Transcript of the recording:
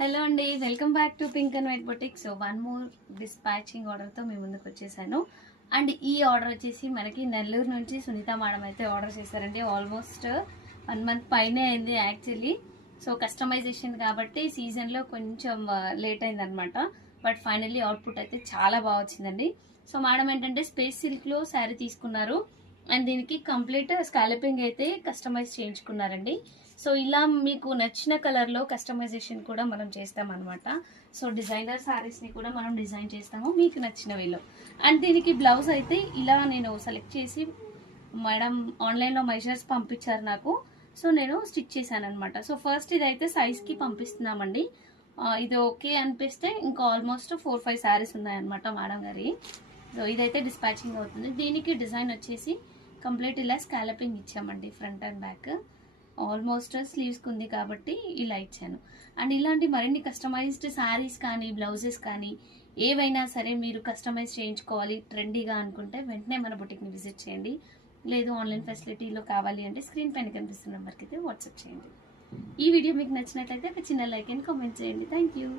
Hello అండి welcome back to pink and white boutique. So one more dispatching ఆర్డర్తో మీ ముందుకు వచ్చేసాను. అండ్ ఈ ఆర్డర్ వచ్చేసి మనకి నెల్లూరు నుంచి సునీత మేడం అయితే ఆర్డర్ చేశారండి. ఆల్మోస్ట్ వన్ మంత్ పైనే అయింది యాక్చువల్లీ సో కస్టమైజేషన్ కాబట్టి సీజన్లో కొంచెం లేట్ అయిందనమాట బట్ ఫైనల్లీ అవుట్పుట్ అయితే చాలా బాగా వచ్చిందండి. సో మేడం ఏంటంటే స్పేస్ సిల్క్లో శారీ తీసుకున్నారు. అండ్ దీనికి కంప్లీట్ స్కాలపింగ్ అయితే కస్టమైజ్ చేయించుకున్నారండి. సో ఇలా మీకు నచ్చిన కలర్లో కస్టమైజేషన్ కూడా మనం చేస్తామన్నమాట. సో డిజైనర్ శారీస్ని కూడా మనం డిజైన్ చేస్తాము మీకు నచ్చిన వేలో అండ్ దీనికి బ్లౌజ్ అయితే ఇలా నేను సెలెక్ట్ చేసి మేడం ఆన్లైన్లో మెజర్స్ పంపించారు నాకు. సో నేను స్టిచ్ చేశాను అనమాట సో ఫస్ట్ ఇదైతే సైజ్కి పంపిస్తున్నామండి. ఇది ఓకే అనిపిస్తే ఇంకా ఆల్మోస్ట్ ఫోర్ ఫైవ్ శారీస్ ఉన్నాయన్నమాట మేడం గారి. సో ఇదైతే డిస్పాచింగ్ అవుతుంది. దీనికి డిజైన్ వచ్చేసి కంప్లీట్ ఇలా స్కాలపింగ్ ఇచ్చామండి ఫ్రంట్ అండ్ బ్యాక్. ఆల్మోస్ట్ స్లీవ్స్కి ఉంది కాబట్టి ఇలా ఇచ్చాను. అండ్ ఇలాంటి మరిన్ని కస్టమైజ్డ్ శారీస్ కానీ బ్లౌజెస్ కానీ ఏవైనా సరే మీరు కస్టమైజ్ చేయించుకోవాలి ట్రెండీగా అనుకుంటే వెంటనే మన బుటిక్ని విజిట్ చేయండి. లేదు ఆన్లైన్ ఫెసిలిటీలో కావాలి అంటే స్క్రీన్ పైన కనిపిస్తున్న నెంబర్కి అయితే వాట్సాప్ చేయండి. ఈ వీడియో మీకు నచ్చినట్లయితే ఒక చిన్న లైక్ అండ్ కామెంట్ చేయండి. Thank you.